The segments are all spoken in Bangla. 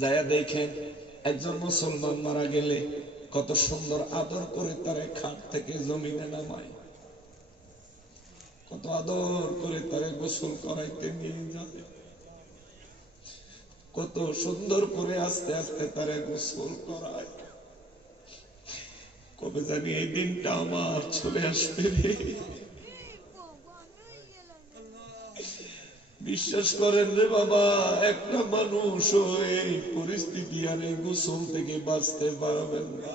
যায়া দেখেন একজন মুসলমান মারা গেলে কত সুন্দর আদর করে তারে খাট থেকে জমিনে নামায়, কত আদর করে তারে গোসল করাইতে নিয়ে যায়, কত সুন্দর করে আস্তে আস্তে তারে গোসল করায়। কবে জানি এই দিনটা আমার চলে আসবে রে। বিশ্বাস করেন রে বাবা, একটা মানুষ এই পরিস্থিতি আর এই গোসল থেকে বাঁচতে পারবেন না।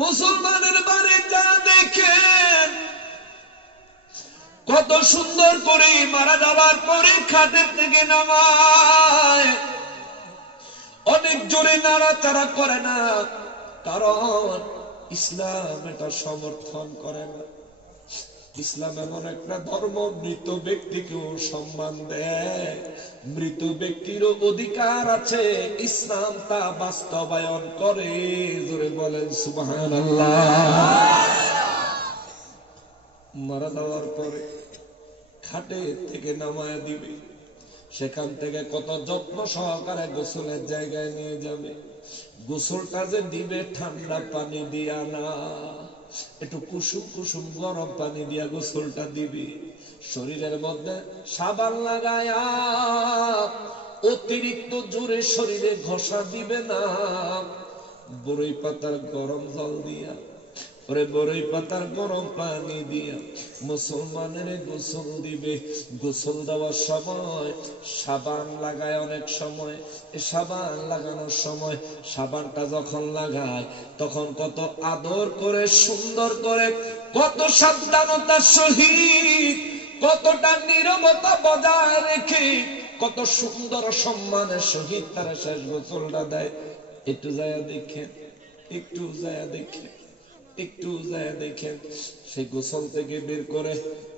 মুসলমানের বাড়ি যা দেখেন কত সুন্দর করে মারা যাওয়ার পরে খাটের থেকে নামায়, অনেক জোরে নাড়াচাড়া করে না, কারণ ইসলাম এটা সমর্থন করে না। ইসলাম এমন একটা ধর্ম, মৃত ব্যক্তিকেও সম্মান দেয়, মৃত ব্যক্তিরও অধিকার আছে, ইসলাম তা বাস্তবায়ন করে। জোরে বলেন সুবহানাল্লাহ। মারা যাওয়ার পরে খাটে থেকে নামায় দিবে, সেখান থেকে কত যত্ন সহকারে গোসলের জায়গায় নিয়ে যাবে। গোসলটা যে দিবে ঠান্ডা পানি দিয়া না, একটু কুসুম কুসুম গরম পানি দিয়া গোসলটা দিবি। শরীরের মধ্যে সাবান লাগায়া অতিরিক্ত জোরে শরীরে ঘষা দিবে না, বড়ই পাতার গরম জল দিয়া, ওরে বড়ই পাতার গরম পানি দিয়া মুসলমানের গোসল দিবে। গোসল দেওয়ার সময় সাবান লাগায়, অনেক সময় সাবান লাগানোর সময় সাবানটা যখন লাগায় তখন কত আদর করে, সুন্দর করে, কত সাবধানতার সহিত, কতটা নীরবতা বজায় রেখে, কত সুন্দর সম্মানের সহিত তারা শেষ গোসলটা দেয়। একটু যায়া দেখেন, একটু যায়া দেখেন, একটু যায় দেখেন। সেই গোসল থেকে বের করে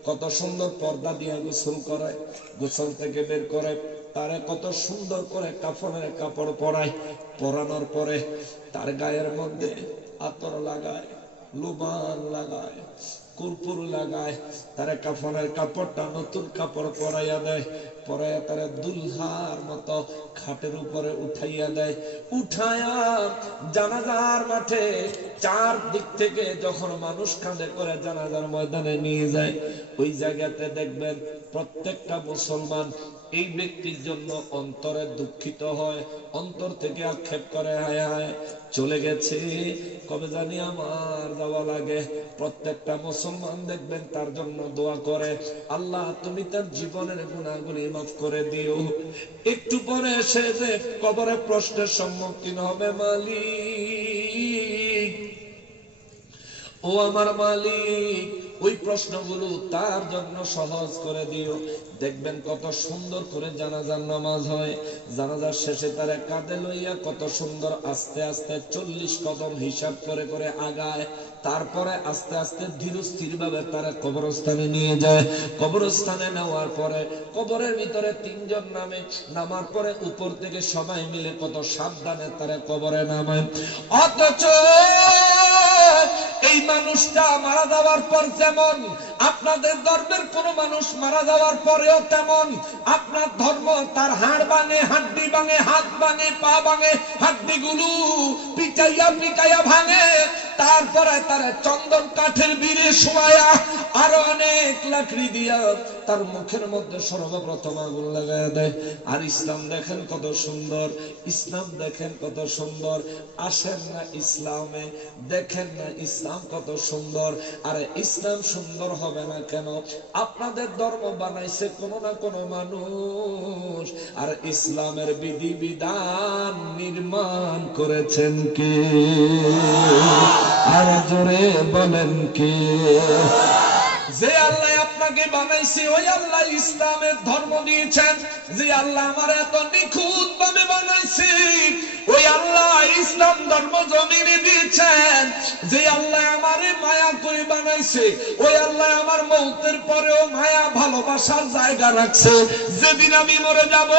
কত সুন্দর পর্দা দিয়ে গোসল করায়, গোসল থেকে বের করে তারে কত সুন্দর করে কাফনের কাপড় পরায়, পরানোর পরে তার গায়ের মধ্যে আতর লাগায়, লুবান লাগায়, কর্পূর লাগায়, তারে কাফনের কাপড়টা নতুন কাপড় পরাইয়া দেয়, পরাইয়া তারে দুলহার মতো খাটের উপরে উঠাইয়া দেয়। উঠায়া জানাজার মাঠে চার দিক থেকে যখন মানুষ কাঁধে করে জানাজার ময়দানে নিয়ে যায়, ওই জায়গাতে দেখবেন প্রত্যেকটা মুসলমান এই ব্যক্তির জন্য অন্তরে দুঃখিত হয়, অন্তর থেকে আক্ষেপ করে, হায় হায় চলে গেছে, কবে জানি আমার যাওয়া লাগে। প্রত্যেকটা মুসলমান দেখবেন তার জন্য দোয়া করে, আল্লাহ তুমি তার জীবনের গুনাহগুলি মাফ করে দিও। একটু পরে এসে যে কবরে প্রশ্নের সম্মুখীন হবে, মালিক ও আমার মালিক, ওই প্রশ্নগুলো তার জন্য সহজ করে দিও। দেখবেন কত সুন্দর করে জানাজার নামাজ হয়, জানাজার শেষে তারা কাঁধে লইয়া কত সুন্দর আস্তে আস্তে 40 কদম হিসাব করে করে আগায়, তারপরে আস্তে আস্তে ধীর স্থির ভাবে তারা কবরস্থানে নিয়ে যায়। কবরস্থানে নেওয়ার পরে কবরের ভিতরে 3 জন নামে, নামার পরে উপর থেকে সবাই মিলে কত সাবধানে তারা কবরে নামায়। অথচ এই মানুষটা মারা যাওয়ার পর যেমন আপনাদের ধর্মের কোন মানুষ মারা যাওয়ার পরেও তেমন আপনার ধর্ম তার হাড় ভাঙে, হাড্ডি ভাঙে, হাত ভাঙে, পা ভাঙে, হাড্ডিগুলো পিটাইয়া পিটাইয়া ভাঙে, তারপরে তার চন্দন কাঠের বীরে শোয়া আরো অনেক লাকড়ি দিয়া তার মুখের মধ্যে সর্বপ্রথম আগুন লাগায় দেয়। আর ইসলাম দেখেন কত সুন্দর, ইসলাম দেখেন কত সুন্দর। আসেন না ইসলামে, দেখেন না ইসলাম কত সুন্দর। আরে ইসলাম সুন্দর হবে না কেন? আপনাদের ধর্ম বানাইছে কোন না কোন মানুষ, আর ইসলামের বিধি বিধান নির্মাণ করেছেন কে? আর জোরে বলেন কে? যে আল্লাহ আপনাকে বানাইছে ওই আল্লাহ ইসলামের ধর্ম দিয়েছেন। যে আল্লাহ আমার এত নিখুঁত ভাবে বানাইছে ওই আল্লাহ ইসলাম ধর্ম জমিনে দিয়েছেন। যে আল্লাহ আমারে মায়া করে বানাইছে ওই আল্লাহ আমার মৌতের পরেও মায়া ভালোবাসার জায়গা রাখছে। যেদিন আমি মরে যাব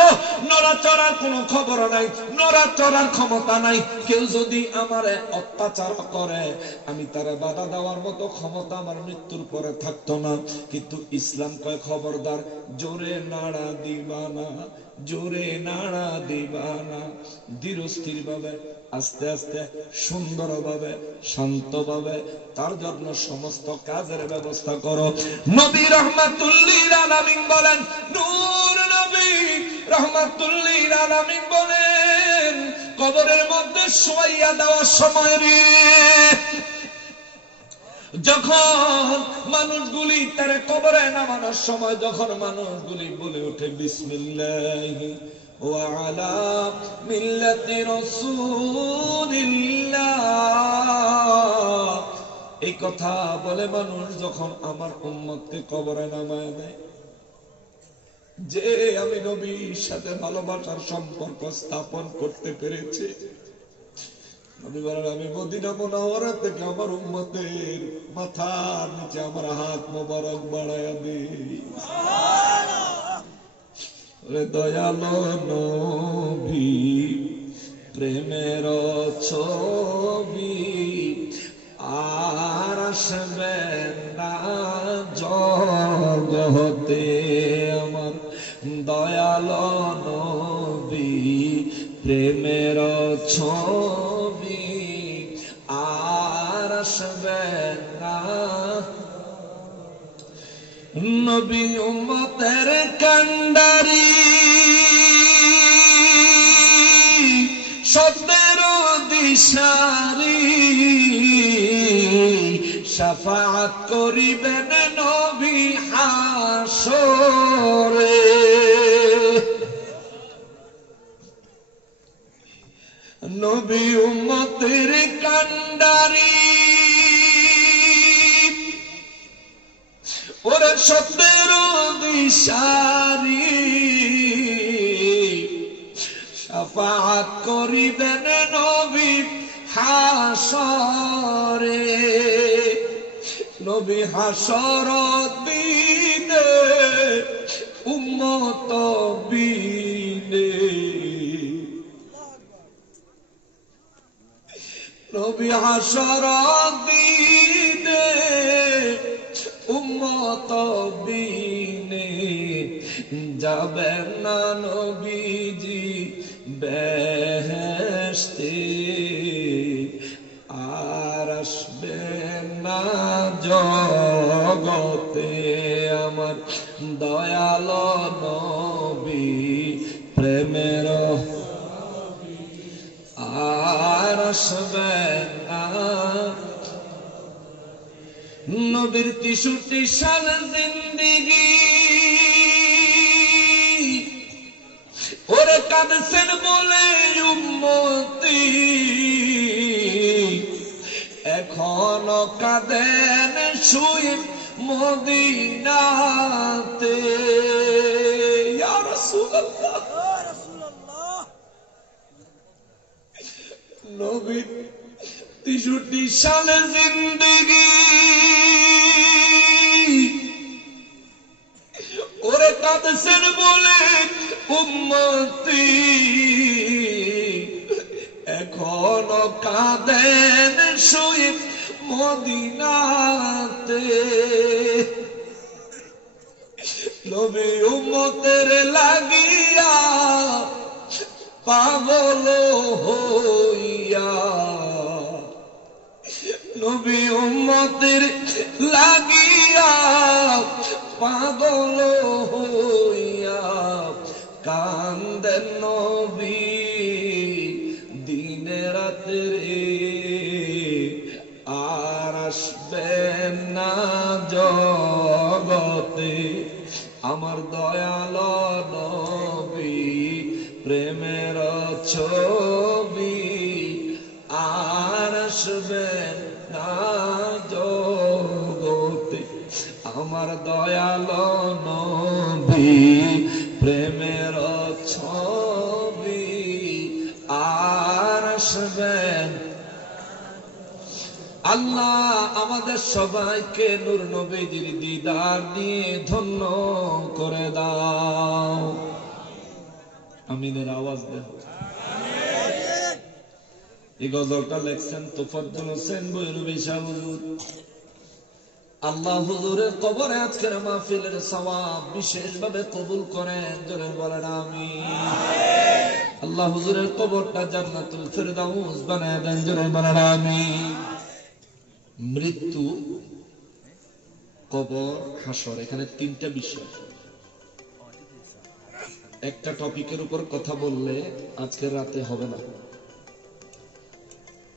নড়াচড়ার কোনো খবর নাই, নড়াচড়ার ক্ষমতা নাই। কেউ যদি আমারে অত্যাচার করে আমি তারে বাধা দেওয়ার মতো ক্ষমতা আমার মৃত্যুর পরে থাকতো না। কিন্তু ইসলাম কয় খবরদার, জোরে নাড়া দিবা না, জোরে নাড়া দিবা না। ধীর স্থির ভাবে, আস্তে আস্তে, সুন্দরভাবে, শান্তভাবে তার জন্য সমস্ত কাজের ব্যবস্থা করো। নবী রাহমাতুল লিল আলামিন বলেন, নূর নবী রাহমাতুল লিল আলামিন বলেন, কবরের মধ্যে শোয়াইয়া দেওয়ার সময় রে, যখন মানুষগুলি তার কবরে নামানোর সময় যখন মানুষগুলি বলে ওঠে বিসমিল্লাহি ওয়া আলা মিল্লাতি রাসূলিল্লাহ, এই কথা বলে মানুষ যখন আমার উম্মতকে কবরে নামায় দেয়, যে আমি নবীর সাথে ভালোবাসার সম্পর্ক স্থাপন করতে পেরেছি, নবী বলেন আমি মদিনা মুনাওয়ারা থেকে আমার উম্মতের মাথার নিচে আমার হাত মোবারক বাড়ায়া দিই। দয়ালো নবী প্রেমের ছবি আর আসবে না জগতে, আমার দয়ালো নবী প্রেমের ছবি আর আসবে না। নবী উম্মতের কান্ডারি সত্যের দিশারি, শাফাআত করিবেন নবী হাসরে। নবী উম্মতের কান্ডারি ওরে সত্যের দিশারি, শাফাআত করিবেন নবী হাসরে। নবী হাসর দিনে উম্মত বিনে, নবী হাসর দিনে উম্মত বিনে, যাবেন না নবীজি বেহেশতে, আর আসবেন না জগতে, আমার দয়াল নবী প্রেমের আর আসবেন না। নবীর 63 সাল জিন্দেগি ওরে কাঁদছেন বলে উম্মতি, এখনো কাঁদেন শুয়ে মদিনাতে। ইয়া রাসূলুল্লাহ, নবীর 63 সাল জিন্দেগি ওরে কাঁদছেন বলে উম্মতি, এখনো কাঁদেন শুয়ে মদিনাতে। নবী উম্মতের লাগিয়া পাগল হইয়া, নবী উম্মতের লাগিয়া পাগল হইয়া, কান্দেন নবী দিনে রাত্রে, আর আসবেন না জগতে। আমার দয়াল নবী প্রেমের ছবি আর আসবেন না জগতে। আমার দয়াল নবী প্রেমের ছবি আর আসবেন। আল্লাহ আমাদের সবাইকে নূর নবীজির দিদার দিয়ে ধন্য করে দাও। আমিনের আওয়াজ দেন। এই গজলটা লেখছেন তোফাজ্জল হোসেন বৈরবী শাহ হুজুর। আল্লাহ হুজুরের কবরে আজকের মাহফিলের সওয়াব বিশেষভাবে কবুল করেন, জোরে বলেন আমিন। আল্লাহ হুজুরের কবরটা জান্নাতুল ফেরদাউস বানায় দেন, জোরে বলেন আমিন। মৃত্যু, কবর, হাসর, এখানে তিনটা বিষয়। একটা টপিকের উপর কথা বললে আজকে রাতে হবে না,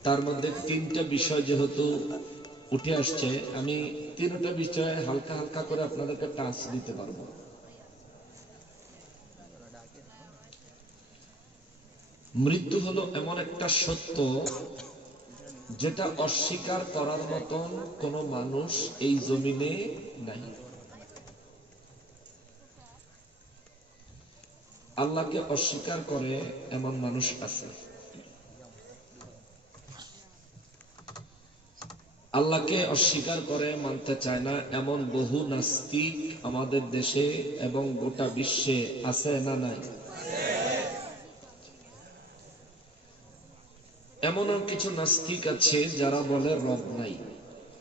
তার মধ্যে তিনটা বিষয় যেহেতু উঠে আসছে, আমি তিনটা বিষয়ে হালকা হালকা করে আপনাদেরকে টাচ দিতে পারবো। মৃত্যু হলো এমন একটা সত্য যেটা অস্বীকার করার মতন কোন মানুষ এই জমিনে নাই। আল্লাহকে অস্বীকার করে এমন মানুষ আছে। আল্লাহকে অস্বীকার করে, মানতে চায় না এমন বহু নাস্তিক আমাদের দেশে এবং গোটা বিশ্বে আছে না নাই? এমনও কিছু নাস্তিক আছে যারা বলে রব নাই,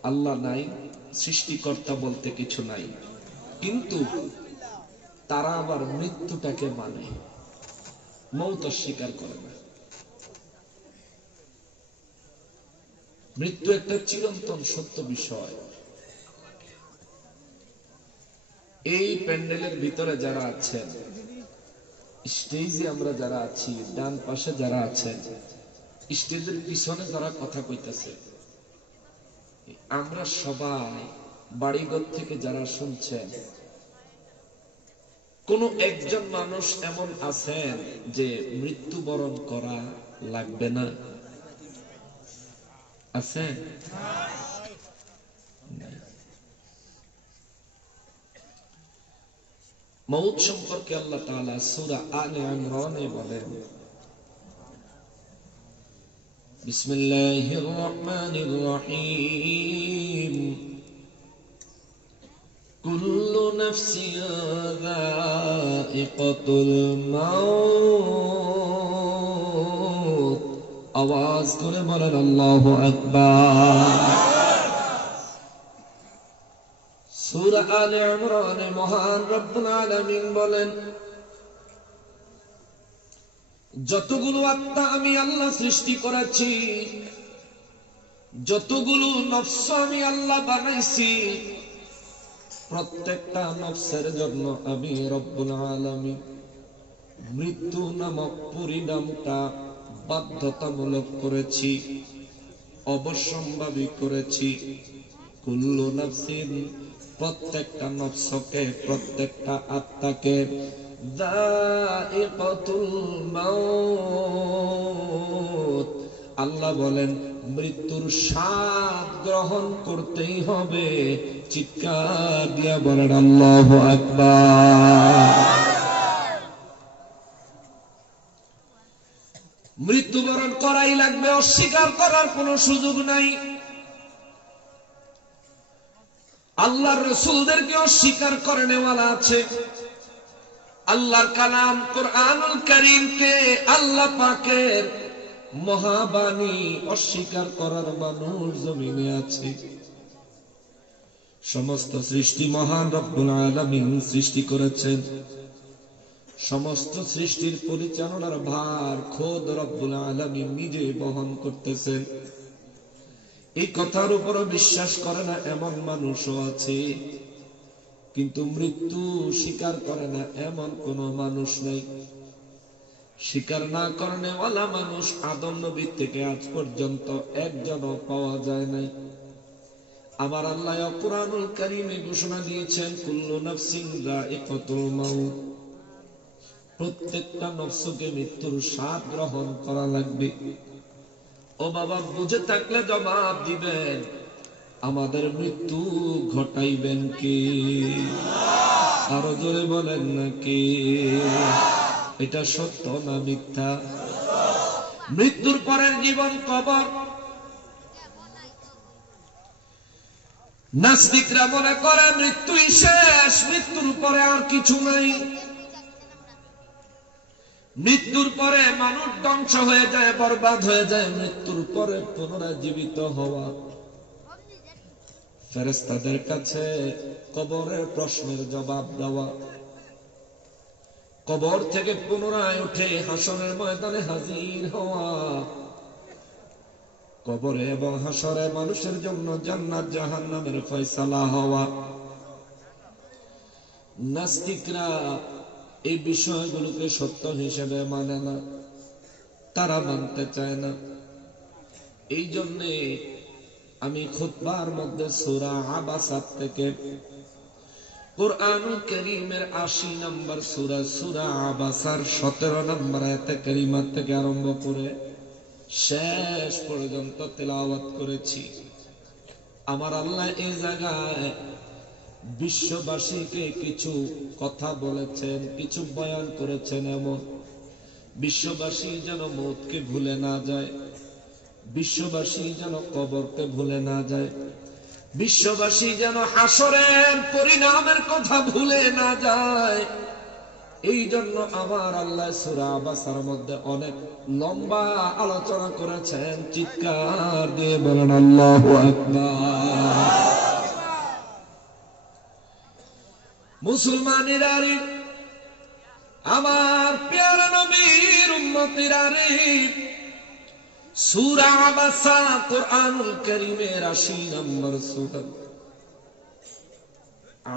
আল্লাহ নাই, সৃষ্টিকর্তা বলতে কিছু নাই, কিন্তু তারা আবার মৃত্যুটাকে মানে, মৌত অস্বীকার করে না। মৃত্যু একটা চিরন্তন সত্য বিষয়। এই প্যান্ডেলের ভিতরে যারা আছেন, স্টেজে আমরা যারা আছি, ডান পাশে যারা আছেন, স্টেজের পিছনে যারা কথা কইতেছে, আমরা সবাই বাড়িঘর থেকে যারা শুনছেন, কোন একজন মানুষ এমন আছেন যে মৃত্যুবরণ করা লাগবে না? আছেন? মউত সম্পর্কে আল্লাহ তাআলা সূরা আলে ইমরানে বলেন, বিসমিল্লাহির রহমানির রহিম, কুল্লু নাফসিন যায়িকাতুল মাউত। আওয়াজ করে বলেন আল্লাহু আকবার। সূরা আলে ইমরানে মহান রব্বুল আলামিন বলেন, যতগুলো আত্মা আমি আল্লাহ সৃষ্টি করেছি, যতগুলো নফস আমি আল্লাহ বানাইছি, প্রত্যেকটা নফসের জন্য আমি রব্বুল আলামিন মৃত্যু নামক পরিণামটা বাধ্যতামূলক করেছি, অবশ্যম্ভাবী করেছি। কুল্লু নাফসিন, প্রত্যেকটা নফসকে, প্রত্যেকটা আত্মাকে, যায়িকাতুল মাউত, আল্লাহ বলেন মৃত্যুর স্বাদ গ্রহণ করতেই হবে। চিৎকার দিয়া বলেন আল্লাহু আকবার। মৃত্যুবরণ করাই লাগবে, অস্বীকার করার কোন সুযোগ নাই। আল্লাহর রাসূলদেরকে অস্বীকার করে নেওয়ালা আছে। আল্লাহর কালাম কোরআনুল কারীমকে, আল্লাহ পাকের মহাবাণী অস্বীকার করার মানুষ জমিনে আছে। সমস্ত সৃষ্টি মহান রব্বুল আলামিন সৃষ্টি করেছেন। সমস্ত সৃষ্টির পরিচালনার ভার খোদ রব্বুল আলামিন নিজে বহন করতেছেন। এই কথার উপর বিশ্বাস করে না এমন মানুষও আছে, কিন্তু মৃত্যু স্বীকার করে না এমন কোন মানুষ নেই। স্বীকার না করেওয়ালা মানুষ আদম নবী থেকে আজ পর্যন্ত একজনও পাওয়া যায় নাই। আমার আল্লাহ কোরআনুল কারীমে ঘোষণা দিয়েছেন, কুল্লু নাফসিন যায়িকাতুল মাউত, প্রত্যেকটা নফসকে মৃত্যুর স্বাদ গ্রহণ করা লাগবে। ও বাবা, বুঝে থাকলে জবাব দিবেন, আমাদের মৃত্যু ঘটাইবেন কে? আরো জোরে বলেন না কে? এটা সত্য না মিথ্যা? মৃত্যুর পরের জীবন কবর। নাস্তিকরা মনে করে মৃত্যুই শেষ, মৃত্যুর পরে আর কিছু নাই। মৃত্যুর পরে মানুষ ধ্বংস হয়ে যায়, বরবাদ হয়ে যায়। মৃত্যুর পরে পুনরায় জীবিত হওয়া, ফেরেশতাদের কাছে কবরের প্রশ্নের জবাব দেওয়া, কবর থেকে পুনরায় উঠে হাসরের ময়দানে হাজির হওয়া, কবরে এবং হাসরে মানুষের জন্য জান্নাত জাহান্নামের ফয়সালা হওয়া। নাস্তিকরা এই বিষয়গুলোকে সত্য হিসেবে মানে না, তারা মানতে চায় না। এই জন্যে আমি খুতবার মধ্যে সূরা আবাসা থেকে কুরআনুল কারীমের ৮০ নম্বর সূরা, সূরা আবাসার ১৭ নম্বর আয়াতে কারিমা থেকে আরম্ভ করে শেষ পর্যন্ত তেলাওয়াত করেছি। আমার আল্লাহ এই জায়গায় বিশ্ববাসীকে কিছু কথা বলেছেন, কিছু বয়ান করেছেন, এমন বিশ্ববাসী যেন মৌতকে ভুলে না যায়, বিশ্ববাসী যেন কবরকে ভুলে না যায়, বিশ্ববাসী যেন হাসরের পরিণামের কথা ভুলে না যায়। এই জন্য আমার আল্লাহ সূরা আবাসার মধ্যে অনেক লম্বা আলোচনা করেছেন। চিৎকার দিয়ে বলেন আল্লাহু আকবার। মুসলমানেরা রে, আমার প্যারা নবীর উম্মতেরা রে, সূরা আবাসা কুরআনুল কারীমের ৮০ নম্বর সূরা।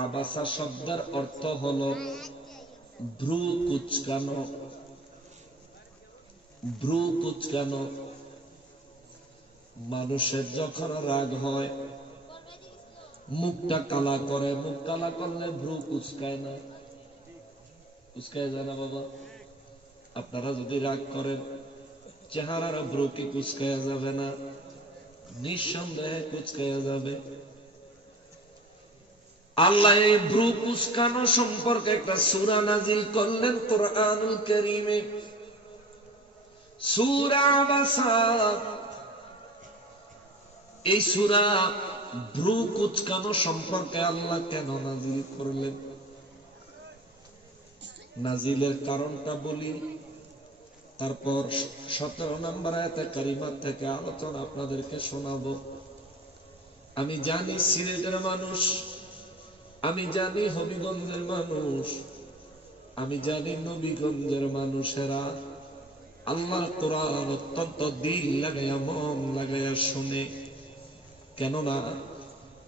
আবাসা শব্দের অর্থ হলো ভ্রু কুচকানো, ভ্রু কুচকানো। মানুষের যখন রাগ হয় মুখটা কালা করে, মুখ কালা করলে ভ্রু কুচকায় না, কুচকায় যায় না বাবা? আপনারা যদি রাগ করেন চেহারার ভ্রু কি কুচকায়া যাবে না? নিঃসন্দেহে কুচকায়া যাবে। আল্লাহ এই ভ্রু কুচকানো সম্পর্কে একটা সূরা নাজিল করলেন কুরআনুল কারীমে, সূরা আবাসা। এই সূরা ভ্রু কুচকানো সম্পর্কে আল্লাহ কেন নাজিল করলেন, নাজিলের কারণটা বলি, তারপর ১৭ নম্বর আয়াতে কারিমা থেকে আলোচনা আপনাদেরকে শোনাবো। আমি জানি সিলেটের মানুষ, আমি জানি হবিগঞ্জের মানুষ, আমি জানি নবীগঞ্জের মানুষেরা আল্লাহ কোরআন অত্যন্ত দিল লাগাইয়া মন লাগাইয়া শুনে। কেননা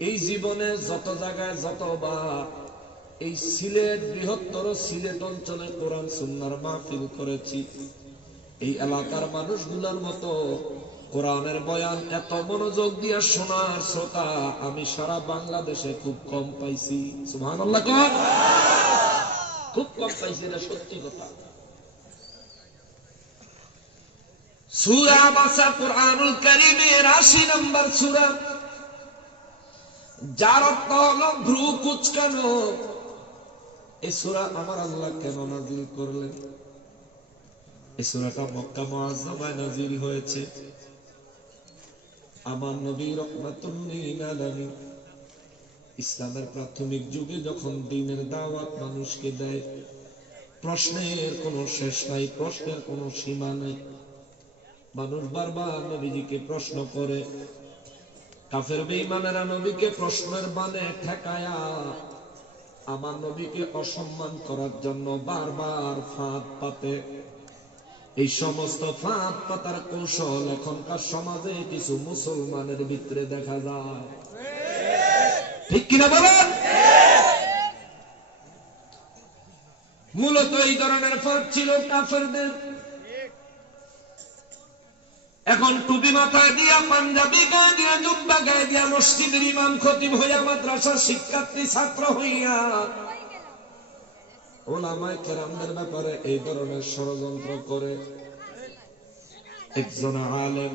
এই জীবনে যত জায়গায় যতবার এই সিলেট, বৃহত্তর সিলেট অঞ্চলে কোরআন সুন্নাহর মাহফিল করেছি, এই এলাকার মানুষগুলোর মতো কোরআনের বয়ান এত মনোযোগ দিয়ে শোনার শ্রোতা আমি সারা বাংলাদেশে খুব কম পাইছি। সুবহানাল্লাহ, খুব কম পাইছি, এটা সত্যি কথা। সূরা আবাসা কুরআনুল কারীমের ৮০ নম্বর সূরা, যার অর্থ হলো ভ্রু কুচকানো। এই সূরা আমার আল্লাহ কেন নাজিল করলেন? এই সূরাটা মক্কা মুআজ্জামায় নাজিল হয়েছে। আমার নবী রাহমাতুল লিল আলামিন ইসলামের প্রাথমিক যুগে যখন দ্বীনের দাওয়াত মানুষকে দেয়, প্রশ্নের কোনো শেষ নাই, প্রশ্নের কোনো সীমা নাই। মানুষ বারবার নবীজিকে প্রশ্ন করে, কাফের বেঈমানেরা নবীকে প্রশ্নের বানে ঠেকায়া আমার নবীকে অসম্মান করার জন্য বারবার ফাঁদ পাতে। এই সমস্ত ফাঁদ পাতার কৌশল এখনকার সমাজে কিছু মুসলমানের ভিতরে দেখা যায়, ঠিক কিনা বলেন? মূলত এই ধরনের ফাঁদ ছিল কাফেরদের। এখন টুপি মাথায় দিয়া, পাঞ্জাবি গায়ে দিয়া, জুব্বা গায়ে দিয়া, মসজিদের ইমাম খতিব হইয়া, মাদ্রাসার শিক্ষার্থী ছাত্র হইয়া ওলামায়ে কেরামদের ব্যাপারে এই ধরনের ষড়যন্ত্র করে। একজন আলেম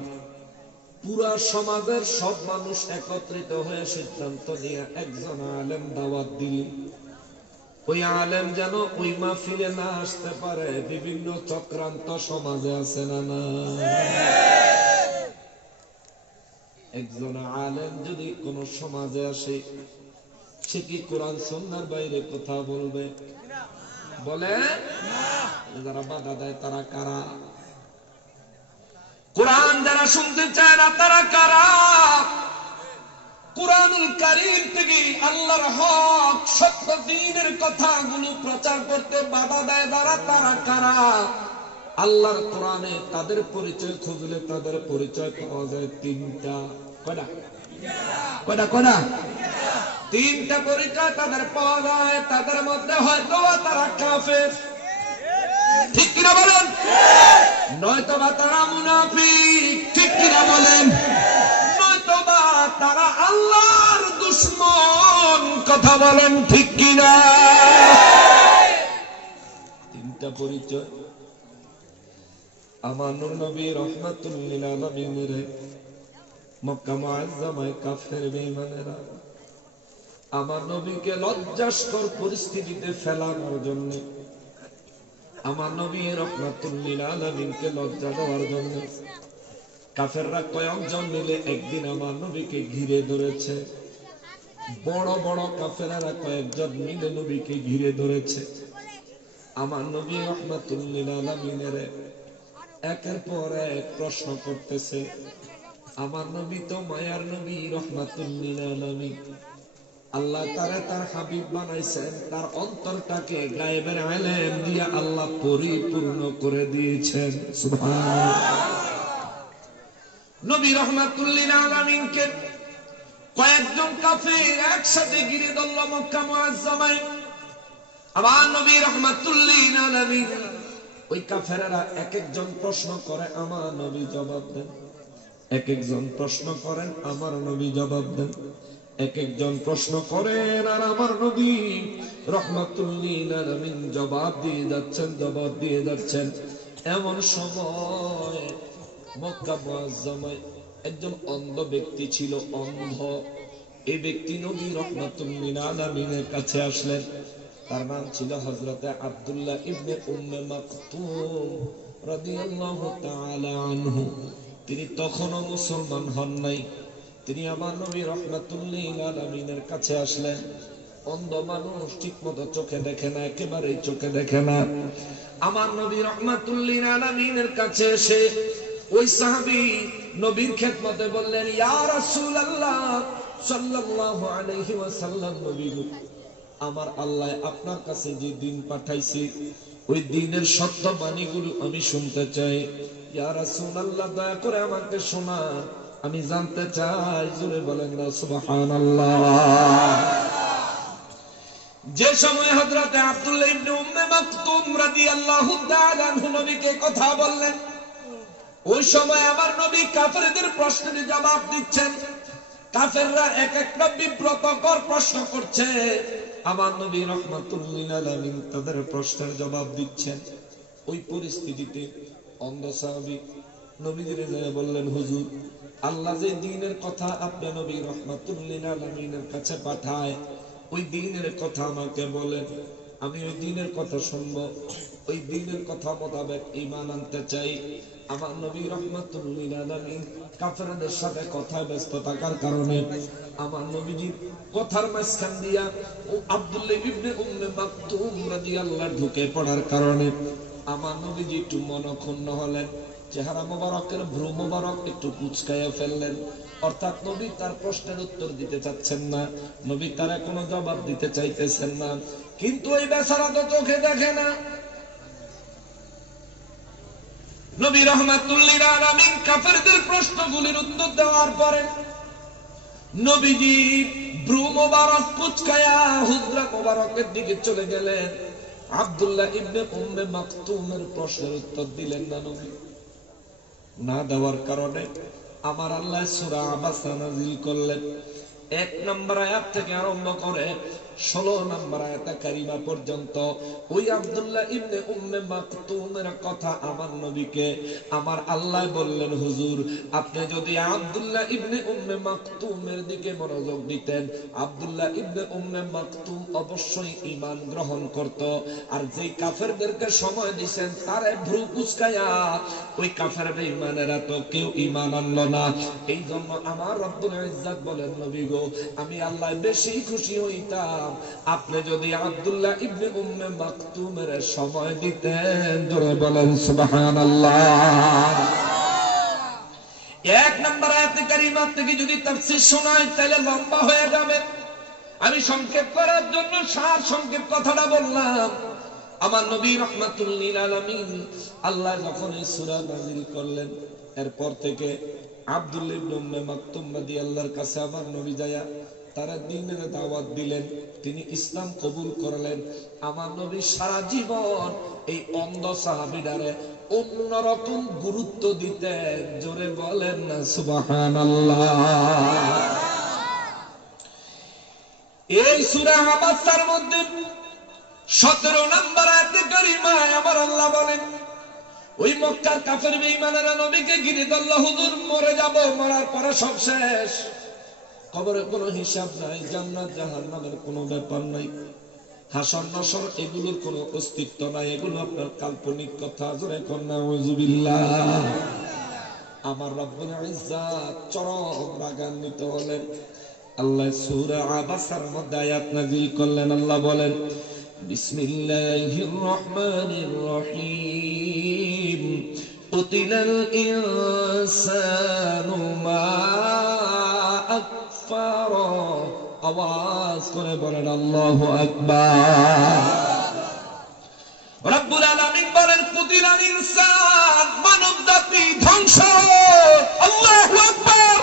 পুরা সমাজের সব মানুষ একত্রিত হয়ে সিদ্ধান্ত নিয়ে একজন আলেম দাওয়াত দিলেন, ওই আলেম যেন ওই মাহফিলে না আসতে পারে। বিভিন্ন চক্রান্ত সমাজে আছে না না? একজন আলেম যদি কোন সমাজে আসে, সে কি কোরআন সুন্নাহর বাইরে কথা বলবে? বলে না। যারা বাধা দেয় তারা কারা? কোরআন যারা শুনতে চায় না তারা কারা? কুরআনুল কারীম থেকে আল্লাহর হক সত্য দ্বীনের কথাগুলো প্রচার করতে বাধা দেয় তারা কারা? আল্লাহর কোরআনে তাদের পরিচয় খুঁজলে তাদের পরিচয় পাওয়া যায় তিনটা। কয়টা? কয়টা কয়টা? তিনটা পরিচয় তাদের পাওয়া যায়। তাদের মধ্যে হয়তো তারা কাফের, ঠিক কিনা বলেন? নয়তোবা তারা মুনাফিক, ঠিক কিনা বলেন? নয়তোবা তারা আল্লাহর দুশমন, কথা বলেন ঠিক কিনা? তিনটা পরিচয় আমার নূর নবী রাহমাতুল লিল আলামিনের মক্কা মুআজ্জামায় কাফের বেঈমানেরা আমার নবীকে লজ্জাস্কর পরিস্থিতিতে ফেলানোর জন্য, আমার নবী রাহমাতুল লিল আলামিনকে লজ্জা দেওয়ার জন্য কাফেররা কয়েকজন মিলে একদিন আমার নবীকে ঘিরে ধরেছে। বড় বড় কাফেররা কয়েকজন মিলে নবীকে ঘিরে ধরেছে। আমার নবী রাহমাতুল লিল আলামিনের একের পর এক প্রশ্ন করতেছে। আমার নবী তো মায়ার নবী রাহমাতুল লিল আলামিন, আল্লাহ তার হাবিব বানাইছেন, তার অন্তরটাকে গায়েবের ইলম দিয়ে আল্লাহ পরিপূর্ণ করে দিয়েছেন। সুবহানাল্লাহ। নবী রাহমাতুল লিল আলামিনকে কয়েকজন কাফের একসাথে ঘিরে ধরল মক্কা মুআজ্জামায়। আমার নবী রাহমাতুল লিল আলামিন, ওই কাফেররা এক একজন প্রশ্ন করে, আমার নবী জবাব দেন। এক একজন প্রশ্ন করেন, আমার নবী জবাব দেন। এক একজন প্রশ্ন করেন আর আমার নবী রাহমাতুল লিল আলামিন জবাব দিয়ে যাচ্ছেন। এমন সময় মক্কা মুআজ্জামায় একজন অন্ধ ব্যক্তি ছিল, অন্ধ। এই ব্যক্তি নবী রাহমাতুল লিল আলামিনের কাছে আসলেন। তার নাম ছিল হযরতে আব্দুল্লাহ ইবনে উম্মে মাকতুম রাদিয়াল্লাহু তাআলা আনহু। তিনি তখনও মুসলমান হন নাই। তিনি আমার নবী রাহমাতুল লিল আলামিনের কাছে আসলেন। অন্ধ মানুষ ঠিকমতো চোখে দেখে না, একেবারেই চোখে দেখে না। আমার নবী রাহমাতুল লিল আলামিনের কাছে এসে ওই সাহাবী নবীর খেদমতে বললেন, ইয়া রাসূলুল্লাহ সাল্লাল্লাহু আলাইহি ওয়াসাল্লাম, নবী গো, আমার আল্লাহ আপনার কাছে যে দিন পাঠাইছে ওই দিনের সত্য বাণীগুলো আমি শুনতে চাই। ইয়া রাসূলুল্লাহ, দয়া করে আমাকে শোনান, আমি জানতে চাই। জোরে বলেন না সুবহানাল্লাহ। যে সময় হযরতে আব্দুল্লাহ ইবনে উম্মে মাকতুম রাদিয়াল্লাহু তাআলা আনহু নবীকে কথা বললেন, ওই সময় আমার নবী কাফেরদের প্রশ্নের জবাব দিচ্ছেন। কাফেররা এক একটা বিব্রতকর প্রশ্ন করছে, আমার নবী রাহমাতুল লিল আলামিন তাদের প্রশ্নের জবাব দিচ্ছেন। ওই পরিস্থিতিতে অন্ধ সাহাবী নবীজির যায় বললেন, হুজুর, আল্লাহ যে দ্বীনের কথা আপনি নবী রাহমাতুল লিল আলামিনের কাছে পাঠায়, ওই দ্বীনের কথা আমাকে বলেন, আমি ওই দ্বীনের কথা শুনবো, ওই দ্বীনের কথা মোতাবেক ঈমান আনতে চাই। আমার নবী রাহমাতুল লিল আলামিন কাফেরদের সাথে কথায় ব্যস্ত থাকার কারণে আমার নবীজির কথার মাঝখান দিয়া ও আব্দুল্লাহ ইবনে উম্মে মাকতুম রাদিয়াল্লাহু ঢুকে পড়ার কারণে আমার নবীজি একটু মনক্ষুণ্ণ হলেন। চেহারা মোবারকের ভ্রু মোবারক একটু কুঁচকাইয়া ফেললেন। অর্থাৎ নবী তার প্রশ্নের উত্তর দিতে চাচ্ছেন না, নবী তারা কোনো জবাব দিতে চাইতেছেন না। কিন্তু এই বেচারা তো চোখে দেখে না। নবী রাহমাতুল লিল আলামিন কাফেরদের প্রশ্নগুলির উত্তর দেওয়ার পরে নবীজি ভ্রু মোবারক কুঁচকায়া হুজরা মোবারকের দিকে চলে গেলেন। আব্দুল্লাহ ইবনে উম্মে মাকতুমের প্রশ্নের উত্তর দিলেন না। নবী না দেওয়ার কারণে আমার আল্লাহ সূরা আবাসা নাযিল করলেন। 1 নম্বর আয়াত থেকে আরম্ভ করে 16 নম্বর আয়াত কারিমা পর্যন্ত ওই আব্দুল্লাহ ইবনে উম্মে মাকতুমের কথা আমার নবীকে আমার আল্লাহ বললেন, হুজুর, আপনি যদি আব্দুল্লাহ ইবনে উম্মে মাকতুমের দিকে মনোযোগ দিতেন, আব্দুল্লাহ ইবনে উম্মে মাকতুম অবশ্যই ঈমান গ্রহণ করত। আর যেই কাফেরদেরকে সময় দিবেন তারে ভ্রু কুঁচকায়া ওই কাফের বেঈমানেরা তো কেউ ঈমান আনলো না। এই জন্য আমার রব্বুল ইজ্জত বলেন, নবী গো, আমি আল্লাহ বেশি খুশি হইতাম বললাম আপনি যদি আব্দুল্লাহ ইবনে উম্মে মাকতুমের সময় দিতেন, জোরে বলেন সুবহানাল্লাহ। এক নম্বর আয়াতে কারিমা থেকে যদি তাফসীর শোনায় তাহলে লম্বা হয়ে যাবে, আমি সংক্ষেপ করার জন্য সার সংক্ষেপ কথাটা বললাম। আমার নবী রাহমাতুল লিল আলামিন আল্লাহ যখন এই সূরা নাযিল করলেন, এরপর থেকে আব্দুল্লাহ ইবনে উম্মে মাকতুম রাদিয়াল্লাহর কাছে আমার নবী যায়া তারা দ্বীনের দাওয়াত দিলেন, তিনি ইসলাম কবুল করলেন। আমার নবী সারা জীবন এই অন্ধ সাহাবীটারে অন্যরকম গুরুত্ব দিতেন, জোরে বলেন না সুবহানাল্লাহ। এই সূরা আবাসার মধ্যে 17 নম্বর আয়াতে কারিমায় আমার আল্লাহ বলেন, ওই মক্কার কাফের বেঈমানেরা নবীকে ঘিরে ধরল, হুজুর মরে যাব, মরার পরে সব শেষ, কবরে কোনো হিসাব নাই, জান্নাত জাহান্নামের কোনো ব্যাপার নাই, হাসর নাসর এগুলোর কোনো অস্তিত্ব নাই, এগুলো আপনার কাল্পনিক কথা, জোরে কোন নাউযুবিল্লাহ। আমার রব্বুল ইজ্জাত চরম রাগান্বিত হলেন। আল্লাহ সূরা আবাসার মধ্যে আয়াত নাযিল করলেন। আল্লাহ বলেন, বিসমিল্লাহির রহমানির রহিম, কুতিলাল ইনসানু মা আকফারা। আওয়াজ করে বলেন আল্লাহু আকবার। রব্বুল আলামিন বলেন, কুতিলাল ইনসান, মানব জাতি ধ্বংস। আল্লাহু আকবার।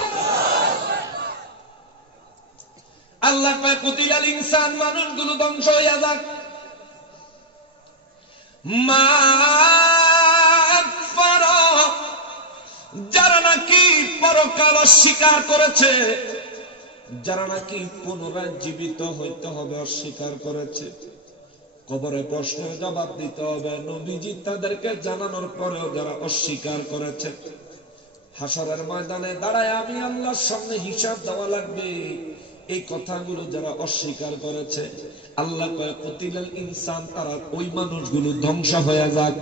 আল্লাহ কয় কুতিলাল ইনসান, মানুষগুলো ধ্বংস হইয়া যাক। মা আকফারা, যারা নাকি পরকাল অস্বীকার করেছে, যারা নাকি পুনরায় জীবিত হইতে হবে অস্বীকার করেছে, কবরে প্রশ্নের জবাব দিতে হবে, নবীজি তাদেরকে জানানোর পরেও যারা অস্বীকার করেছে, হাসরের ময়দানে দাঁড়ায় আমি আল্লাহর সামনে হিসাব দেওয়া লাগবে, এই কথাগুলো যারা অস্বীকার করেছে, আল্লাহ কয় কুতিলাল ইনসান, তারা ওই মানুষগুলো ধ্বংস হয়ে যাক,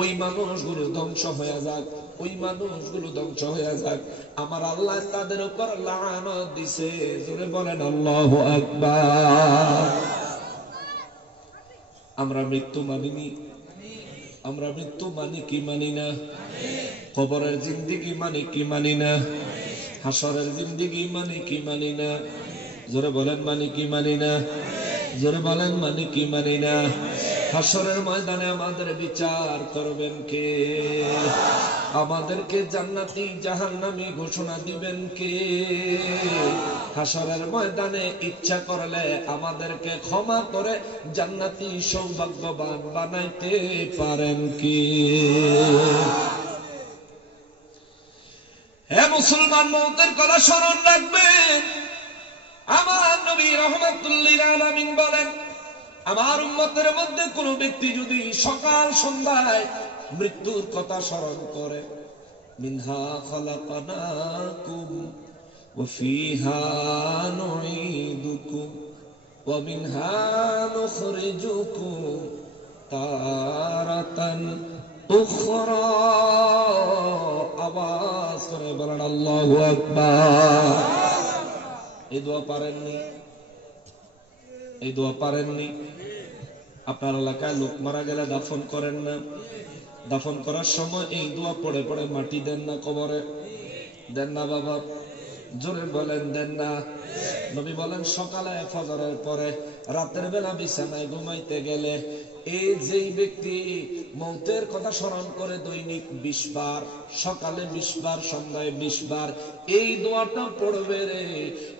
ওই মানুষগুলো ধ্বংস হয়ে যাক, ওই মানুষগুলো ধ্বংস হয়ে যাক। আমার আল্লাহ তাদের উপর লানত দিছে, জোরে বলেন আল্লাহু আকবার। আমরা মৃত্যু মানিনি, আমরা মৃত্যু মানি কি মানি না? কবরের জিন্দেগি মানি কি মানি না? হাসরের জিন্দেগি মানি কি মানি না? জোরে বলেন মানি কি মানি না? জোরে বলেন মানি কি মানি না? হাসরের ময়দানে আমাদের বিচার করবেন কে? আমাদেরকে জান্নাতি জাহান্নামী ঘোষণা দিবেন কে? হাসরের ময়দানে ইচ্ছা করলে আমাদেরকে ক্ষমা করে জান্নাতি সৌভাগ্যবান বানাইতে পারেন কে? হে মুসলমান, মওতের কথা স্মরণ রাখবেন। আমার নবী রাহমাতুল লিল আলামিন বলেন, আমার উম্মতের মধ্যে কোন ব্যক্তি যদি সকাল সন্ধ্যায় মৃত্যুর কথা স্মরণ করে, মিনহা খালাকনাকুম ওয়া ফিহা নুঈদুকুম ওয়া মিনহা নুখরিজুকুম তারাতান উখরা। আওয়াজ করে বলেন আল্লাহু আকবার। এই দোয়া পারেননি? এই দোয়া পারেননি? আপনার এলাকায় লোক মারা গেলে দাফন করেন না? দাফন করার সময় এই দোয়া পড়ে পড়ে মাটি দেন না কবরে? দেন না বাবা? জোরে বলেন দেন না? নবী বলেন, সকালে ফজরের পরে রাতের বেলা বিছানায় ঘুমাইতে গেলে এই যেই ব্যক্তি মওতের কথা স্মরণ করে দৈনিক 20 বার, সকালে 20 বার, সন্ধ্যায় 20 বার এই দোয়াটা পড়বে রে,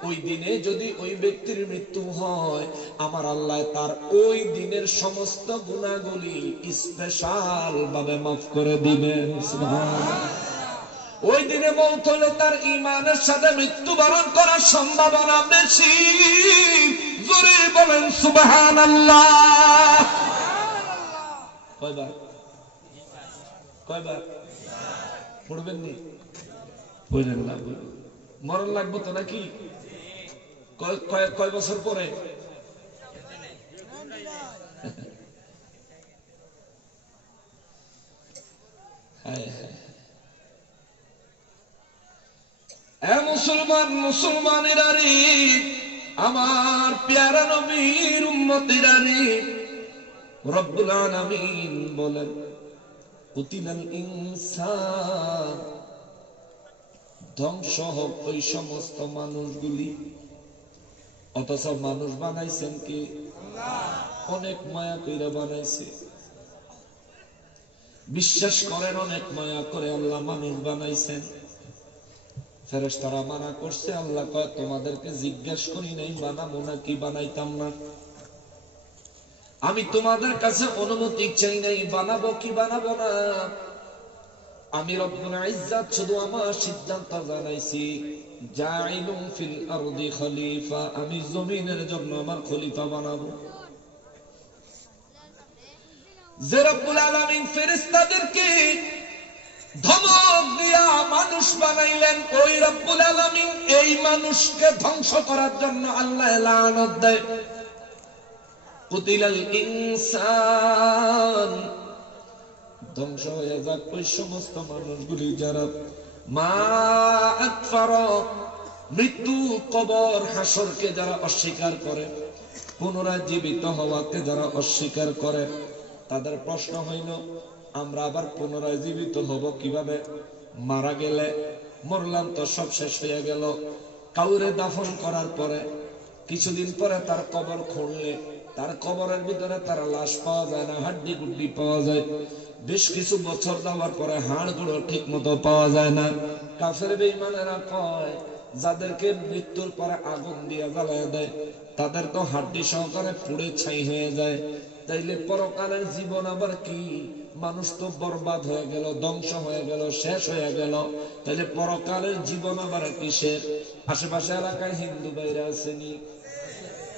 ওই দিনে যদি ওই ব্যক্তির মৃত্যু হয়, আমার আল্লাহ তার ওই দিনের সমস্ত গুনাহগুলি স্পেশাল ভাবে মাফ করে দিবেন। সুবহানাল্লাহ। ওই দিনে মওত হলে তার ঈমানের সাথে মৃত্যুবরণ করার সম্ভাবনা বেশি। জোরে বলেন সুবহানাল্লাহ। কয়বার? কয়বার পড়বেন? নি পড়েন না, মরণ লাগবে তো নাকি? কয় বছর পরে? হায় হায়। মুসলমান, মুসলমানেরা রে, আমার প্যারা নবীর উম্মতেরা রে, রব্বুল আলামিন বলেন কুতিলাল ইনসান, ধ্বংস হোক ওই সমস্ত মানুষগুলি। অথচ মানুষ বানাইছেন কি? অনেক মায়া কইরা বানাইছে। বিশ্বাস করেন অনেক মায়া করে আল্লাহ মানুষ বানাইছেন। ফেরেশতারা মানা করছে, আল্লাহ কয় তোমাদেরকে জিজ্ঞেস করি নাই বানাবো না কি বানাইতাম না। আমি তোমাদের কাছে অনুমতি চাই নাই বানাবো কি বানাবো না। আমি রব্বুল ইজ্জত শুধু আমার সিদ্ধান্ত জানাইছি, জাইলুম ফিল আরদি খলিফা, আমি জমিনের জন্য আমার খলিফা বানাবো। যে রব্বুল আলামিন ফেরেশতাদেরকে ধমক দিয়া মানুষ বানাইলেন, ওই রব্বুল আলামিন এই মানুষকে ধ্বংস করার জন্য আল্লাহ লানত দেয়। কুতিলাল ইনসান, ধ্বংস হয়ে যাক ওই সমস্ত মানুষগুলি যারা মা আকফার, মৃত্যু কবর হাসরকে যারা অস্বীকার করে, পুনরায় জীবিত হওয়াকে যারা অস্বীকার করে। তাদের প্রশ্ন হইল আমরা আবার পুনরায় জীবিত হব কিভাবে? মারা গেলে মরলাম তো সব শেষ হয়ে গেল। কাউরে দাফন করার পরে কিছুদিন পরে তার কবর খুঁড়লে তার কবরের ভিতরে তার লাশ পাওয়া যায় না, হাড্ডি গুড্ডি পাওয়া যায়। বেশ কিছু বছর যাওয়ার পরে হাড় গুঁড়ো ঠিক মতো পাওয়া যায় না। কাফের বেঈমানেরা কয় যাদেরকে মৃত্যুর পরে আগুন দিয়ে জ্বালায় দেয় তাদের তো হাড্ডি সহকারে পুড়ে ছাই হয়ে যায়। তাইলে পরকালের জীবন আবার কি? মানুষ তো বরবাদ হয়ে গেল, ধ্বংস হয়ে গেল, শেষ হয়ে গেল। তাইলে পরকালের জীবন আবার কিসের? আশেপাশে এলাকায় হিন্দু ভাইরা আসেনি?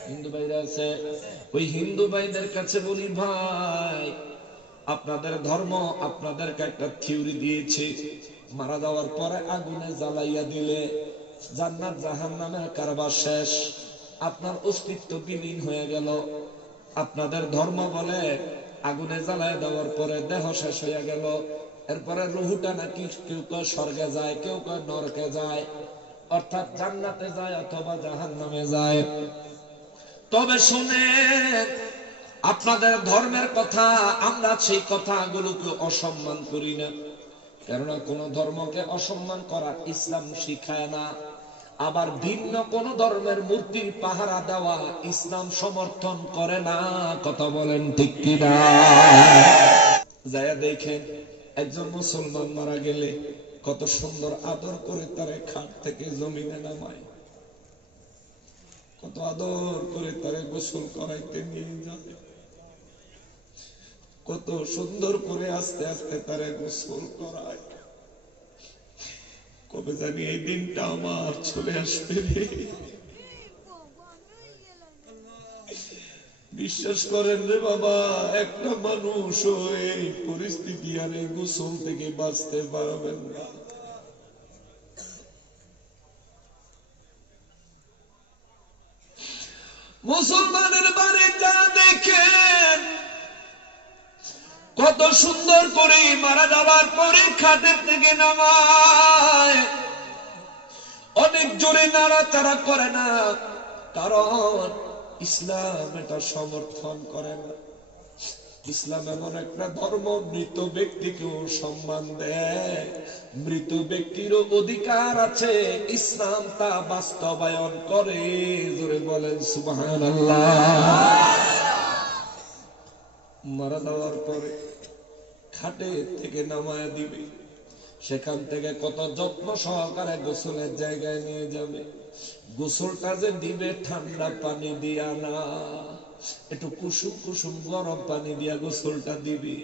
হিন্দু ভাইরা আছে। ওই হিন্দু ভাইদের কাছে বলি, ভাই আপনাদের ধর্ম আপনাদেরকে একটা থিওরি দিয়েছে, মারা যাওয়ার পরে আগুনে জ্বালাইয়া দিলে জান্নাত জাহান্নামের কারবার শেষ, আপনার অস্তিত্ব বিলীন হয়ে গেল। আপনাদের ধর্ম বলে আগুনে জ্বালায় দেওয়ার পরে দেহ শেষ হয়ে গেল, এরপরে রুহুটা নাকি কেউ কয় স্বর্গে যায়, কেউ কয় নরকে যায়, অর্থাৎ জান্নাতে যায় অথবা জাহান্নামে যায়। তবে শুনেন, আপনাদের ধর্মের কথা, আমরা সেই কথাগুলোকে অসম্মান করি না, কেননা কোন ধর্মকে অসম্মান করা ইসলাম শিখায় না। আবার ভিন্ন কোন ধর্মের মূর্তির পাহারা দেওয়া ইসলাম সমর্থন করে না। কথা বলেন ঠিক কিনা? যায়া দেখেন একজন মুসলমান মারা গেলে কত সুন্দর আদর করে তারে খাট থেকে জমিনে নামায়, কত আদর করে তারে গোসল করাইতে নিয়ে যায়, কত সুন্দর করে আস্তে আস্তে তারে গোসল করায়। কবে জানি এই দিনটা আমার চলে আসবে রে। বিশ্বাস করেন রে বাবা, একটা মানুষ এই পরিস্থিতি আর এই গোসল থেকে বাঁচতে পারবেন না। মুসলমানের বাড়ি যা দেখেন কত সুন্দর করে মারা যাওয়ার পরে খাটের থেকে নামায়, অনেক জোরে নাড়াচাড়া করে না, কারণ ইসলাম এটা সমর্থন করে না। ইসলাম এমন একটা ধর্ম, মৃত ব্যক্তিকেও সম্মান দেয়, মৃত ব্যক্তিরও অধিকার আছে, ইসলাম তা বাস্তবায়ন করে। জোরে বলেন সুবহানাল্লাহ। মারা যাওয়ার পরে খাটে থেকে নামায়া দিবে, সেখান থেকে কত যত্ন সহকারে গোসলের জায়গায় নিয়ে যাবে। গোসলটা যে দিবে ঠান্ডা পানি দিয়া না, একটু কুসুম কুসুম গরম পানি দিয়া গোসলটা দিবি।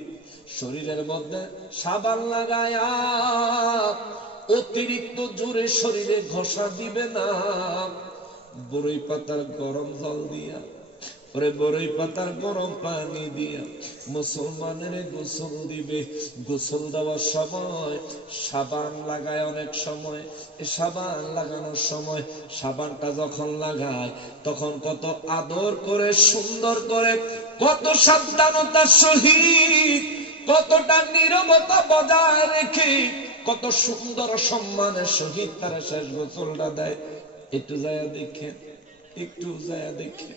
শরীরের মধ্যে সাবান লাগায়া অতিরিক্ত জোরে শরীরে ঘষা দিবে না, বরই পাতার গরম জল দিয়া, ওরে বরই পাতার গরম পানি দিয়া মুসলমানের গোসল দিবে। গোসল দেওয়ার সময় সাবান লাগায়, অনেক সময় সাবান লাগানোর সময় সাবানটা যখন লাগায় তখন কত আদর করে, সুন্দর করে, কত সাবধানতার সহিত, কতটা নীরবতা বজায় রেখে, কত সুন্দর সম্মানের সহিত তারা শেষ গোসলটা দেয়। একটু যায় দেখেন, একটু যায় দেখে,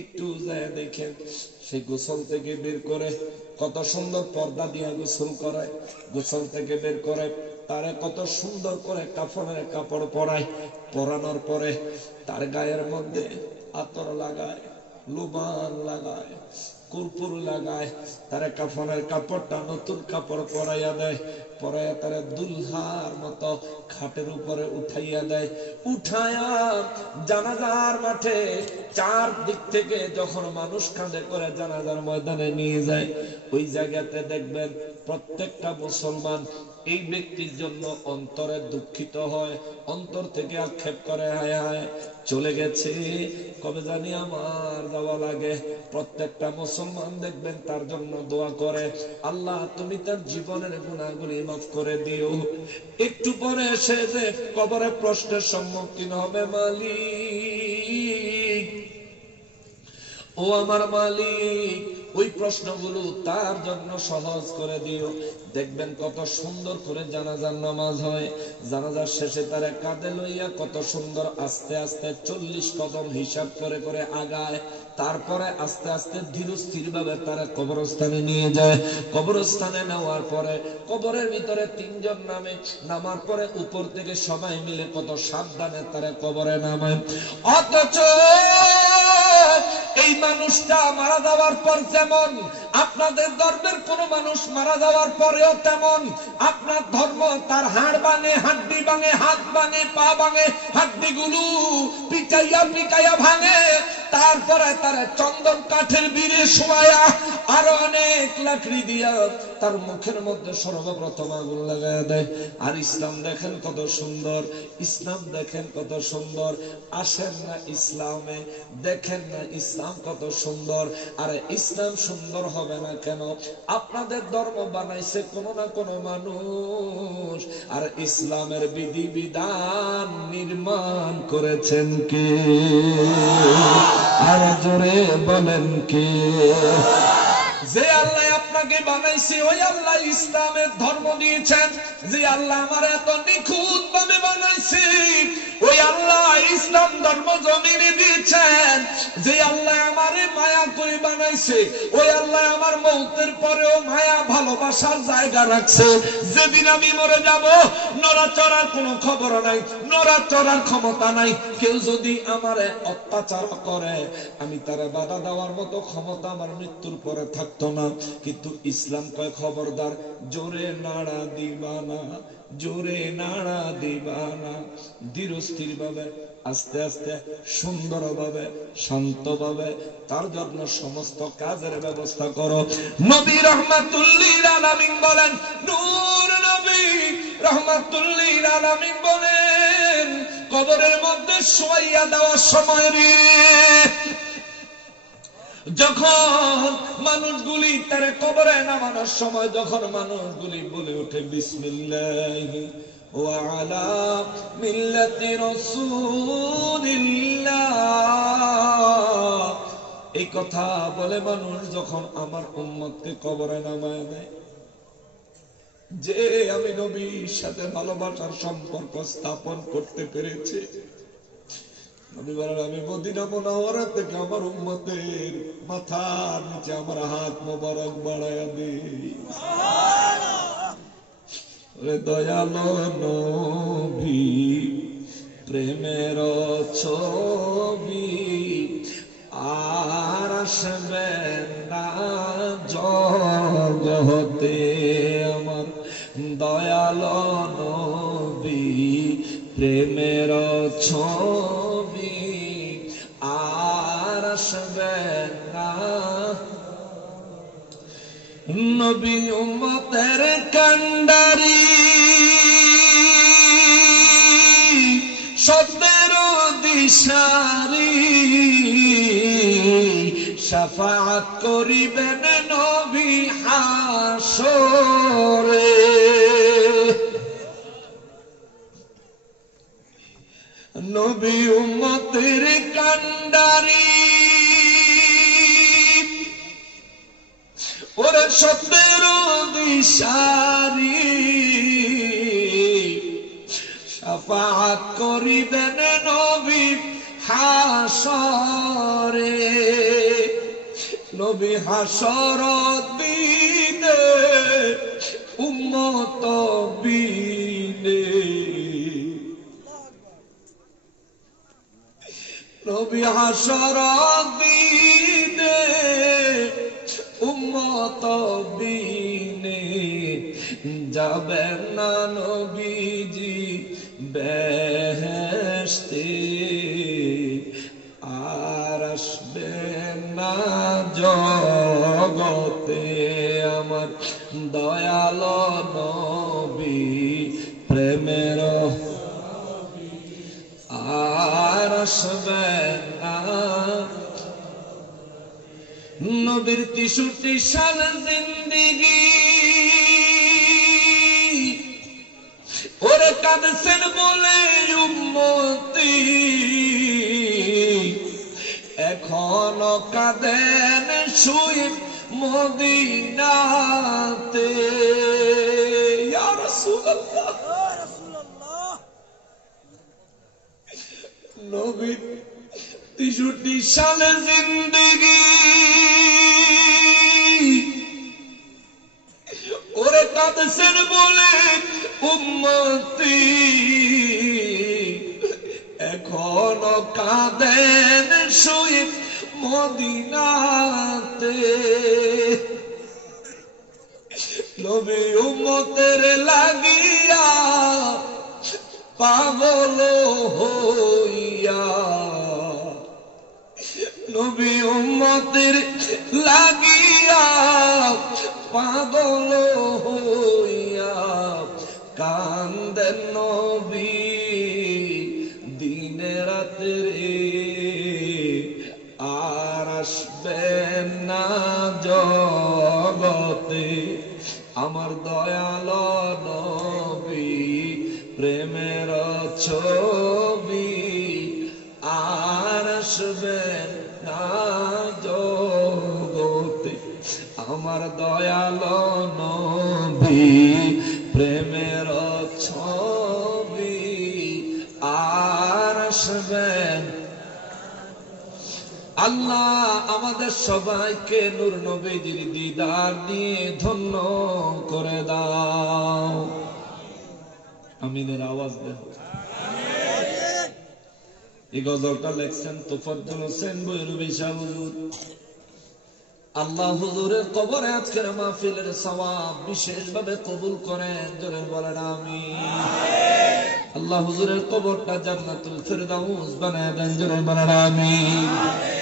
একটু যায় দেখেন সে গোসল থেকে বের করে কত সুন্দর পর্দা দিয়ে গোসল করায়, গোসল থেকে বের করে তারে কত সুন্দর করে কাফনের কাপড় পরায়, পরানোর পরে তার গায়ের মধ্যে আতর লাগায়, লুবান লাগায়, কর্পূর লাগায়, তারে কাফনের কাপড়টা নতুন কাপড় পরাইয়া দেয়, পরাইয়া তারে দুলহার মতো খাটের উপরে উঠাইয়া দেয়, উঠায়া জানাজার মাঠে চার দিক থেকে যখন মানুষ কাঁধে করে জানাজার ময়দানে নিয়ে যায়, ওই জায়গাতে দেখবেন প্রত্যেকটা মুসলমান এই ব্যক্তির জন্য অন্তরে দুঃখিত হয়, অন্তর থেকে আক্ষেপ করে, হায় হায় চলে গেছে, কবে জানি আমার যাওয়া লাগে। প্রত্যেকটা মুসলমান দেখবেন তার জন্য দোয়া করে, আল্লাহ তুমি তার জীবনের গুনাহগুলি মাফ করে দিও। একটু পরে এসে যে কবরে প্রশ্নের সম্মুখীন হবে, মালিক ও আমার মালিক, ওই প্রশ্নগুলো তার জন্য সহজ করে দিও। দেখবেন কত সুন্দর করে জানাজার নামাজ হয়, জানাজার শেষে তারা কাঁধে লইয়া কত সুন্দর আস্তে আস্তে 40 কদম হিসাব করে করে আগায়, তারপরে আস্তে আস্তে ধীর স্থির ভাবে তারা কবরস্থানে নিয়ে যায়। কবরস্থানে নেওয়ার পরে কবরের ভিতরে 3 জন নামে, নামার পরে উপর থেকে সবাই মিলে কত সাবধানে তারা কবরে নামায়। অথচ এই মানুষটা মারা যাওয়ার পর যেমন আপনাদের ধর্মের কোন মানুষ মারা যাওয়ার পরেও তেমন আপনার ধর্ম তার হাড় ভাঙে, হাড্ডি ভাঙে, হাত ভাঙে, পা ভাঙে, হাড্ডিগুলো পিটাইয়া পিটাইয়া ভাঙে, তারপরে তারা চন্দন কাঠের বীরে শোয়া আরো অনেক লাকড়ি দিয়া তার মুখের মধ্যে সর্বপ্রথম আগুন লাগায় দেয়। আর ইসলাম দেখেন কত সুন্দর, ইসলাম দেখেন কত সুন্দর। আসেন না ইসলামে, দেখেন না ইসলাম কত সুন্দর। আরে ইসলাম সুন্দর হবে না কেন? আপনাদের ধর্ম বানাইছে কোন না কোন মানুষ, আর ইসলামের বিধি বিধান নির্মাণ করেছেন কে? আর জোরে বলেন কে? যে আল্লাহ আপনাকে বানাইছে ওই আল্লাহ ইসলামের ধর্ম দিয়েছেন। যে আল্লাহ আমার এত নিখুঁত ভাবে বানাইছে ওই আল্লাহ ইসলাম ধর্ম জমিনে দিয়েছেন। যে আল্লাহ আমারে মায়া করে বানাইছে ওই আল্লাহ আমার মৌতের পরেও মায়া ভালোবাসার জায়গা রাখছে। যেদিন আমি মরে যাব নড়াচড়ার কোনো খবর নাই, নড়াচড়ার ক্ষমতা নাই। কেউ যদি আমারে অত্যাচার করে আমি তারা বাধা দেওয়ার মতো ক্ষমতা আমার মৃত্যুর পরে থাকতো না। কিন্তু ইসলাম কয় খবরদার, জোরে নাড়া দিবা না, জোরে নাড়া দিবা না। ধীর স্থির ভাবে আস্তে আস্তে সুন্দর ভাবে শান্ত ভাবে তার জন্য সমস্ত কাজের ব্যবস্থা করো। নবী রহমাতুল্লিল আলামিন বলেন, নূর নবী রহমাতুল্লিল আলামিন বলেন, কবরের মধ্যে শোয়াইয়া দেওয়ার সময় রে যখন মানুষগুলি তার কবরে নামানোর সময় যখন মানুষগুলি বলে ওঠে বিসমিল্লাহি ওয়া আলা মিল্লাতি রাসূলিল্লাহ, এই কথা বলে মানুষ যখন আমার উম্মতকে কবরে নামায় দেয়, যে আমি নবীর সাথে ভালোবাসার সম্পর্ক স্থাপন করতে পেরেছি, নবী বলেন আমি মদিনা মুনাওয়ারা থেকে আমার উম্মতের মাথার নিচে আমার হাত মোবারক বাড়ায়া দিই। দয়ালো নবী প্রেমের ছবি আর আসবে না জগতে, আমার দয়ালো নবী প্রেমের ছবি আর আসবে না। নবী উম্মতের কান্ডারি সত্যের দিশারি, শাফাআত করিবেন নবী হাসরে। নবী উম্মতের কান্ডারি ওরে সত্যের দিশারি, শাফাআত করিবেন নবী হাসরে। হাসরে নবী হাসরত দিনে উম্মত বিনে নবী হাসরত দিনে উম্মত বিনে যাবেন না নবীজি বেহেশতে আর আসবেন না জগতে আমার দয়াল নবী প্রেমের আর আসবেন না নবীর ৬৩ সাল জিন্দেগি ওরে কাঁদছেন বলে উম্মতি এখনো কাঁদেন শুয়ে মদিনাতে ইয়া রাসূলুল্লাহ নবীর ৬৩ সালের জিন্দেগি ওরে কাঁদছেন বলে উম্মতি এখনো কাঁদেন শুয়ে মদিনাতে নবী উম্মতের লাগিয়া পাগল হইয়া নবী উম্মতের লাগিয়া পাগল হইয়া কান্দেন নবী দিনে রাতে আর আসবেন না জগতে আমার দয়াল নবী প্রেমের ছবি আর আসবেন না জগতে আমার দয়াল নবী প্রেমের ছবি আর আসবেন আল্লাহ আমাদের সবাইকে নূর নবীজির দিদার দিয়ে ধন্য করে দাও আমিনের আওয়াজ দেন এই গজলটা লেখছেন তোফাজ্জল হোসেন বৈরবী শাহ হুজুর আল্লাহ হুজুরের কবরে আজকের মাহফিলের সওয়াব বিশেষভাবে কবুল করেন জোরে বলেন আমিন আল্লাহ হুজুরের কবরটা জান্নাতুল ফিরদাউস বানায় দেন জোরে বলেন আমিন